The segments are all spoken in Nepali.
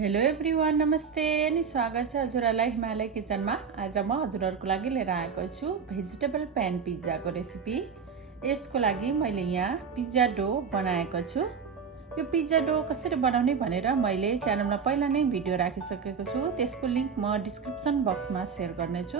हेलो एभ्रिवान, नमस्ते अनि स्वागत छ हजुरहरूलाई हिमालय किचनमा। आज म हजुरहरूको लागि लिएर आएको छु भेजिटेबल प्यान पिज्जाको रेसिपी। यसको लागि मैले यहाँ पिज्जा डो बनाएको छु। यो पिज्जा डो कसरी बनाउने भनेर मैले च्यानलमा पहिला नै भिडियो राखिसकेको छु। त्यसको लिंक म डिस्क्रिप्सन बक्समा सेयर गर्नेछु,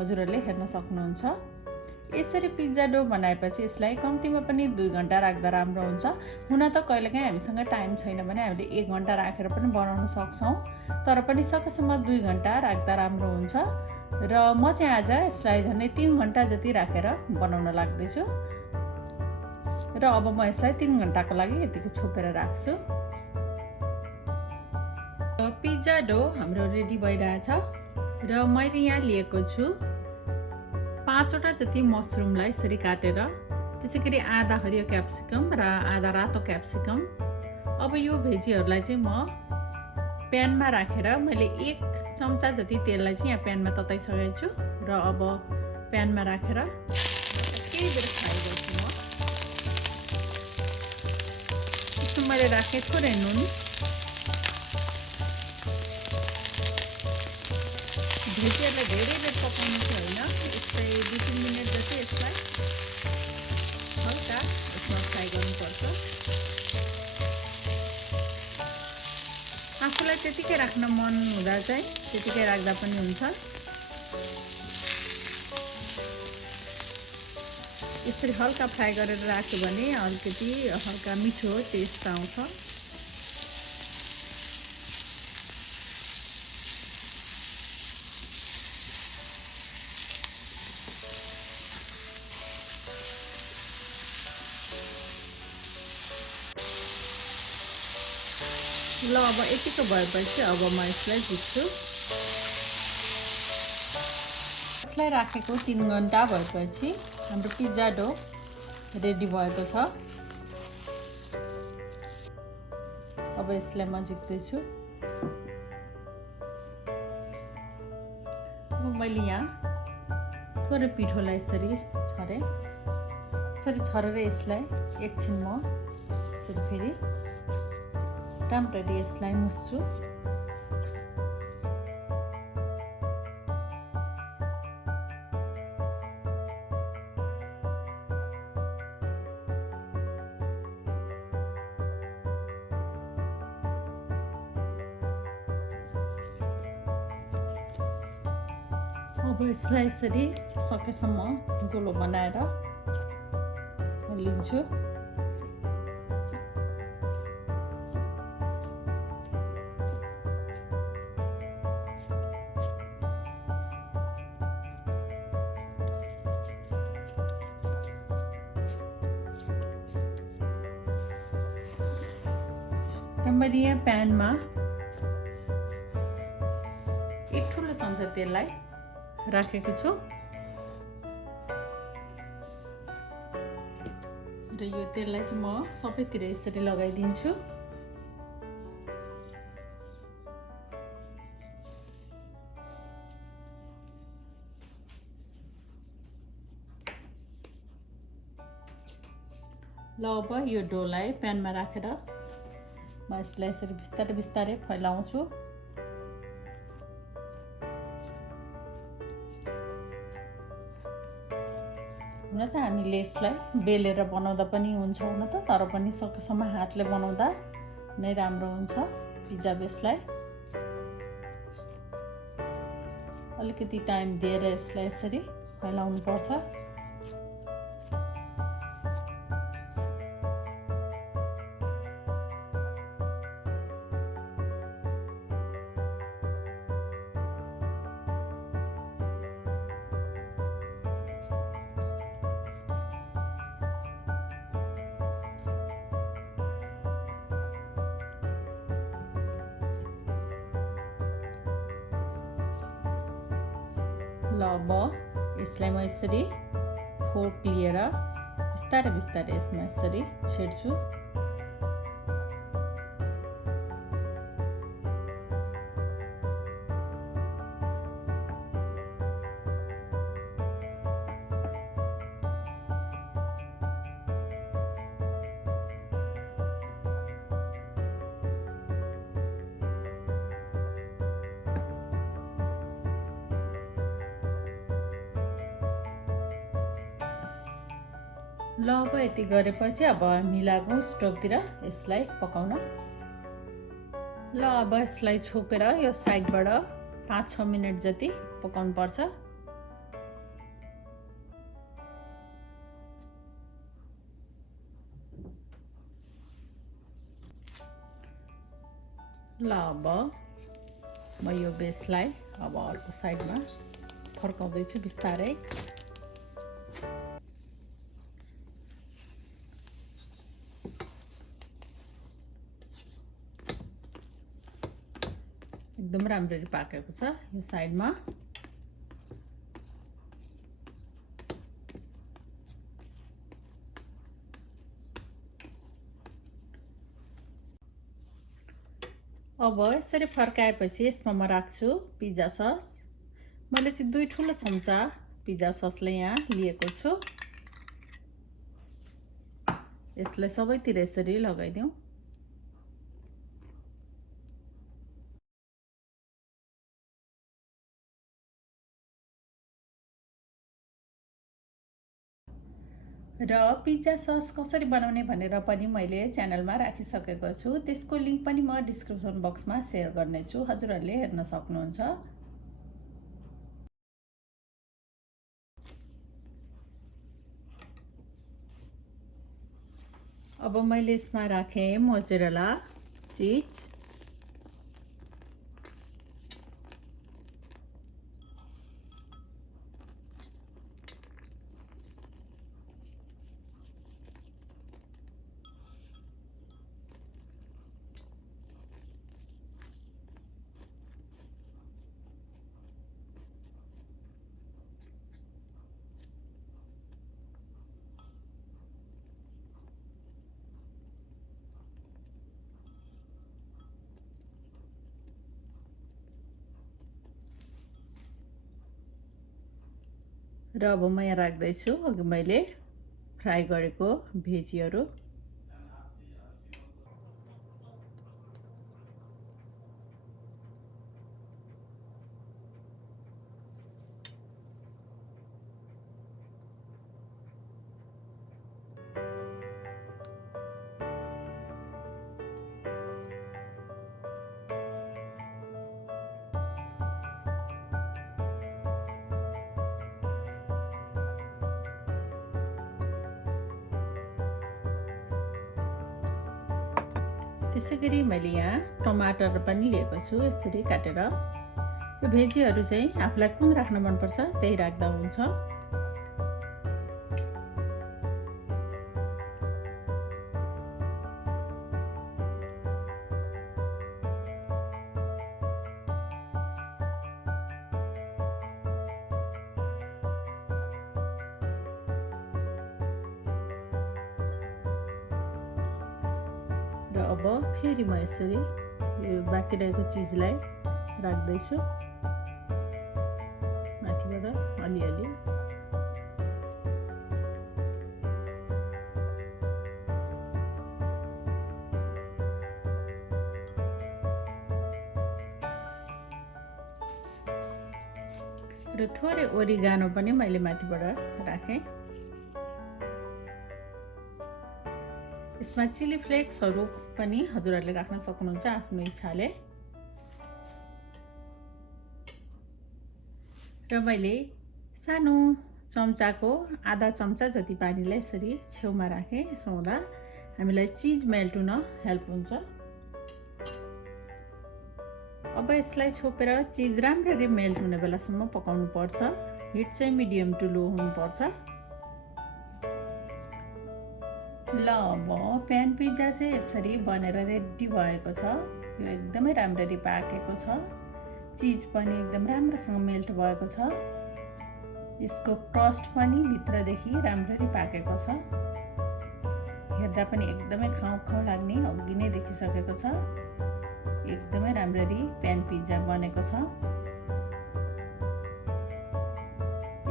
हजुरहरूले हेर्न सक्नुहुन्छ। यसरी पिज्जा डो बनाएपछि यसलाई कम्तीमा पनि 2 घण्टा राख्दा राम्रो हुन्छ। हुन त कहिलेकाहीँ हामीसँग टाइम छैन भने हामीले 1 घण्टा राखेर पनि बनाउन सक्छौं, तर पनि सकेसम्म 2 घण्टा राख्दा राम्रो हुन्छ। र म चाहिँ आज यसलाई झन्डै 3 घण्टा जति राखेर बनाउन लाग्दैछु। र अब म यसलाई 3 घण्टाको लागि यतिकै छोपेर राख्छु। पिज्जा डो हाम्रो रेडी भइरहेछ र मैले यहाँ लिएको छु 5 वटा जति मसरुमलाई यसरी काटेर, त्यसैगरी आधा हरियो क्याप्सिकम र आधा रातो क्याप्सिकम। अब यो भेजीहरूलाई चाहिँ म प्यानमा राखेर मैले 1 चम्चा जति तेललाई चाहिँ यहाँ प्यानमा तताइसकेको छु र अब प्यानमा राखेर केही बेर फ्राई गर्छु। म यसमा मैले राखेँ थोरै नुन, भेजीहरूलाई धेरै बेर पकाउनु चाहिँ होइन, यस्तै 2-3 मिनट जति यसलाई हल्का यसमा फ्राई गर्नुपर्छ। आफूलाई त्यतिकै राख्न मन हुँदा चाहिँ त्यतिकै राख्दा पनि हुन्छ। यसरी हल्का फ्राई गरेर राख्यो भने अलिकति हल्का मिठो टेस्ट आउँछ। ल अब यतिको भएपछि अब म यसलाई झिक्छु। यसलाई राखेको 3 घण्टा भएपछि हाम्रो पिज्जा डो रेडी भएको छ। अब यसलाई म झिक्दैछु। अब मैले यहाँ थोरै पिठोलाई यसरी छरेँ। यसरी छरेर यसलाई एकछिन म यसरी फेरि राम्ररी यसलाई मुस्छु। अब यसलाई यसरी सकेसम्म गोलो बनाएर लिन्छु। मैले यहाँ प्यानमा 1 ठुलो चम्चा तेललाई राखेको छु र यो तेललाई चाहिँ म सबैतिर यसरी लगाइदिन्छु। ल अब यो डोलाई प्यानमा राखेर म यसलाई यसरी बिस्तारै बिस्तारै फैलाउँछु। हुन त हामीले यसलाई बेलेर बनाउँदा पनि हुन्छ हुन त, तर पनि सकेसम्म हातले बनाउँदा नै राम्रो हुन्छ। पिज्जा बेसलाई अलिकति टाइम दिएर यसलाई यसरी फैलाउनु पर्छ। ल अब यसलाई म यसरी फोर्क लिएर बिस्तारै बिस्तारै यसमा यसरी छेड्छु। ल अब यति गरेपछि अब हामी लागौँ स्टोभतिर यसलाई पकाउन। ल अब यसलाई छोपेर यो साइडबाट 5-6 मिनट जति पकाउनु पर्छ। ल अब म यो बेसलाई अब अर्को साइडमा फर्काउँदैछु बिस्तारै। एकदम राम्ररी पाकेको छ यो साइडमा। अब यसरी फर्काएपछि यसमा म राख्छु पिज्जा सस। मैले चाहिँ 2 ठुलो चम्चा पिज्जा ससले यहाँ लिएको छु। यसलाई सबैतिर यसरी लगाइदिउँ। र पिज्जा सस कसरी बनाउने भनेर पनि मैले च्यानलमा राखिसकेको छु। त्यसको लिंक पनि म डिस्क्रिप्सन बक्समा सेयर गर्नेछु, हजुरहरूले हेर्न सक्नुहुन्छ। अब मैले यसमा राखेँ मोज्जारेला चीज। र अब म यहाँ राख्दैछु अघि मैले फ्राई गरेको भेजीहरू। त्यसैगरी मैले यहाँ टमाटर पनि लिएको छु यसरी काटेर। यो भेजीहरू चाहिँ आफूलाई कुन राख्न मन पर्छ त्यही राख्दा हुन्छ। र अब फेरि म यसरी यो बाँकी रहेको चिजलाई राख्दैछु माथिबाट अलिअलि। र थोरै ओरिगानो पनि मैले माथिबाट राखेँ। यसमा चिली फ्लेक्सहरू पनि हजुरहरूले राख्न सक्नुहुन्छ आफ्नो इच्छाले। र मैले सानो चम्चाको आधा चम्चा जति पानीलाई यसरी छेउमा राखेँ। यसो हुँदा हामीलाई चिज मेल्ट हुन हेल्प हुन्छ। अब यसलाई छोपेर चिज राम्ररी मेल्ट हुने बेलासम्म पकाउनु पर्छ। हिट चाहिँ मिडियम टु लो हुनुपर्छ। ल अब प्यान पिज्जा चाहिँ यसरी बनेर रेडी भएको छ। यो एकदमै राम्ररी पाकेको छ। चिज पनि एकदम राम्रोसँग मेल्ट भएको छ। यसको क्रस्ट पनि भित्रदेखि राम्ररी पाकेको छ। हेर्दा पनि एकदमै खाउ खाउ लाग्ने अघि नै देखिसकेको छ। एकदमै राम्ररी प्यान पिज्जा बनेको छ।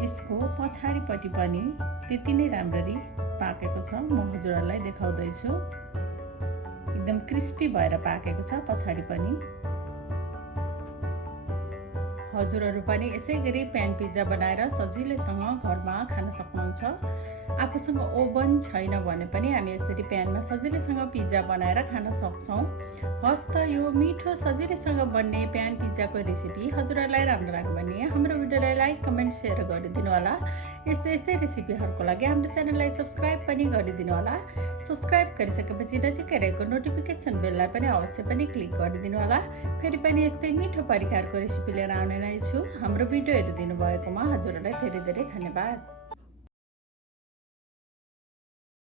यसको पछाडिपट्टि पनि त्यति नै राम्ररी पाकेको छ। म हजुरहरूलाई देखाउँदैछु। एकदम क्रिस्पी भएर पाकेको छ पछाडि पनि। हजुरहरू पनि यसै गरी प्यान पिज्जा बनाएर सजिलैसँग घरमा खान सक्नुहुन्छ। आफूसँग ओभन छैन भने पनि हामी यसरी प्यानमा सजिलैसँग पिज्जा बनाएर खान सक्छौँ। हस् त यो मिठो सजिलैसँग बन्ने प्यान पिज्जाको रेसिपी हजुरहरूलाई राम्रो लाग्यो भने हाम्रो भिडियोलाई लाइक कमेन्ट सेयर गरिदिनु होला। यस्तै रेसिपीहरूको लागि हाम्रो च्यानललाई सब्सक्राइब पनि गरिदिनु होला। सब्सक्राइब गरिसकेपछि नजिकै रहेको नोटिफिकेसन बेललाई पनि अवश्य पनि क्लिक गरिदिनु होला। फेरि पनि यस्तै मिठो परिकारको रेसिपी लिएर आउने नै छु। हाम्रो भिडियो हेरिदिनु भएकोमा हजुरहरूलाई धेरै धेरै धन्यवाद।